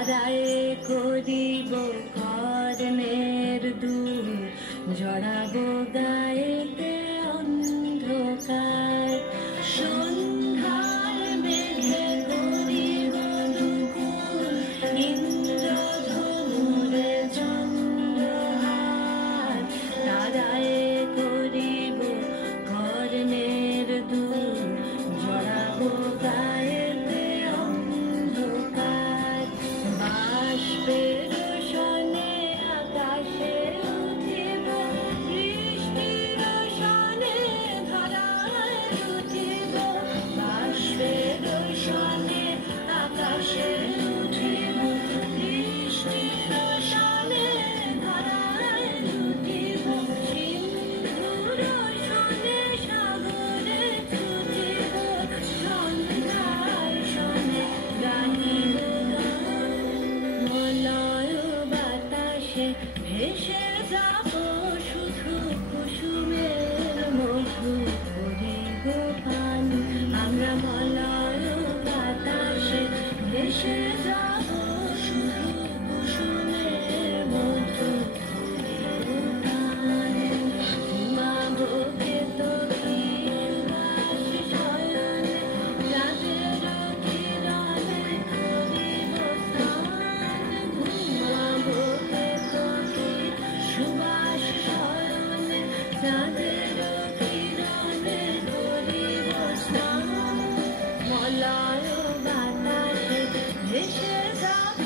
তারায় করিব কর্ণের দূর, জড়াবো গায়েতে অন্ধকার। সন্ধ্যার মেঘে করিব দুপুর, ইন্দ্রধনুরে চন্দ্রহার। তারায় করিব কর্ণের দূর, জড়াবো গায়েতে অন্ধকার। বাষ্পের সনে আকাশে উঠিব, বৃষ্টির সনে ধরায় উঠিব। বাষ্পের সনে আকাশে উঠিব, বৃষ্টির সনে ধরায় উঠিব। সিন্ধুর সনে সাগরে ছুটিব, সন্ধ্যার সনে গাহিব গান। মলয় বাতাসে ভেসে যাব শুধু কুসুমের মধু করিব পান। আমরা মলয় বাতাসে ভেসে যাব শুধু কুসুমের মধু করিব পান। ঘুমাবো কেতকী সুবাস শয়নে, চাঁদের কিরণে করিব স্নান। ঘুমাবো কেতকী সুবাস শয়নে, চাঁদের কিরণে করিব স্নান। মলয় বাতাসে ভেসে যাব